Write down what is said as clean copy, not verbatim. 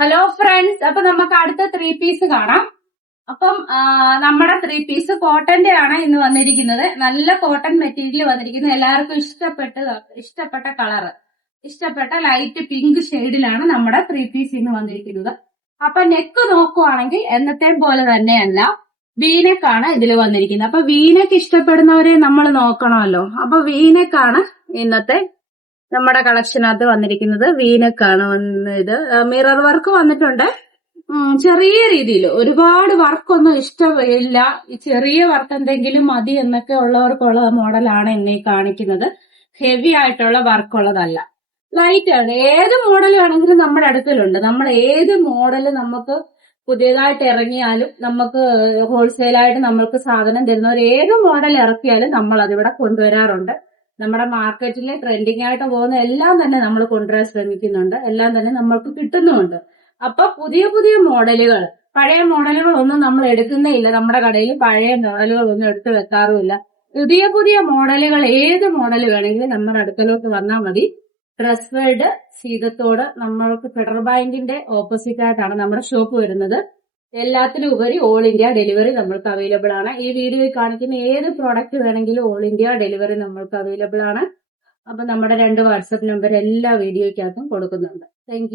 Hello friends, അപ്പൊ നമുക്ക് അടുത്ത 3 പീസ് കാണാം. അപ്പം നമ്മുടെ 3 പീസ് കോട്ടന്റെ ആണ് ഇന്ന് വന്നിരിക്കുന്നത്. നല്ല കോട്ടൺ മെറ്റീരിയൽ വന്നിരിക്കുന്നത്. എല്ലാവർക്കും ഇഷ്ടപ്പെട്ട കളറ്, ഇഷ്ടപ്പെട്ട ലൈറ്റ് പിങ്ക് ഷെയ്ഡിലാണ് നമ്മുടെ 3 പീസ് ഇന്ന് വന്നിരിക്കുന്നത്. അപ്പൊ നെക്ക് നോക്കുവാണെങ്കിൽ എന്നത്തെ പോലെ തന്നെയല്ല, വീനെക്കാണ് ഇതിൽ വന്നിരിക്കുന്നത്. അപ്പൊ വീനെക്ക് ഇഷ്ടപ്പെടുന്നവരെ നമ്മൾ നോക്കണമല്ലോ. അപ്പൊ വീനെക്കാണ് ഇന്നത്തെ നമ്മുടെ കളക്ഷനകത്ത് വന്നിരിക്കുന്നത്. വീനക്കാണ് ഇത് മിറർ വർക്ക് വന്നിട്ടുണ്ട്. ചെറിയ രീതിയിൽ ഒരുപാട് വർക്കൊന്നും ഇഷ്ടമില്ല, ചെറിയ വർക്ക് എന്തെങ്കിലും മതി എന്നൊക്കെ ഉള്ളവർക്കുള്ള മോഡലാണ് എന്നെ കാണിക്കുന്നത്. ഹെവി ആയിട്ടുള്ള വർക്കുള്ളതല്ല, ലൈറ്റ് ആണ്. ഏത് മോഡൽ വേണമെങ്കിലും നമ്മുടെ അടുക്കലുണ്ട്. നമ്മൾ ഏത് മോഡൽ നമുക്ക് പുതിയതായിട്ട് ഇറങ്ങിയാലും നമുക്ക് ഹോൾസെയിലായിട്ട് നമ്മൾക്ക് സാധനം തരുന്നവർ ഏത് മോഡൽ ഇറക്കിയാലും നമ്മൾ അതിവിടെ കൊണ്ടുവരാറുണ്ട്. നമ്മുടെ മാർക്കറ്റിലെ ട്രെൻഡിങ് ആയിട്ട് പോകുന്ന എല്ലാം തന്നെ നമ്മൾ കൊണ്ടുവരാൻ ശ്രമിക്കുന്നുണ്ട്. എല്ലാം തന്നെ നമ്മൾക്ക് കിട്ടുന്നുമുണ്ട്. അപ്പൊ പുതിയ പുതിയ മോഡലുകൾ, പഴയ മോഡലുകളൊന്നും നമ്മൾ എടുക്കുന്നേ ഇല്ല. നമ്മുടെ കടയിൽ പഴയ മോഡലുകളൊന്നും എടുത്തു വെക്കാറുമില്ല. പുതിയ പുതിയ മോഡലുകൾ, ഏത് മോഡൽ വേണമെങ്കിലും നമ്മുടെ അടുക്കലോട്ട് വന്നാൽ മതി. ഡ്രസ് വേൾഡ്, സീതത്തോട്, നമ്മൾക്ക് ഫെഡറൽ ബാങ്കിന്റെ ഓപ്പോസിറ്റ് ആയിട്ടാണ് നമ്മുടെ ഷോപ്പ് വരുന്നത്. എല്ലാത്തിലും ഉപരി ഓൾ ഇന്ത്യ ഡെലിവറി നമ്മൾക്ക് അവൈലബിൾ ആണ്. ഈ വീഡിയോയിൽ കാണിക്കുന്ന ഏത് പ്രോഡക്റ്റ് വേണമെങ്കിലും ഓൾ ഇന്ത്യ ഡെലിവറി നമ്മൾക്ക് അവൈലബിൾ ആണ്. അപ്പൊ നമ്മുടെ 2 വാട്സപ്പ് നമ്പർ എല്ലാ വീഡിയോയ്ക്കകത്തും കൊടുക്കുന്നുണ്ട്. താങ്ക്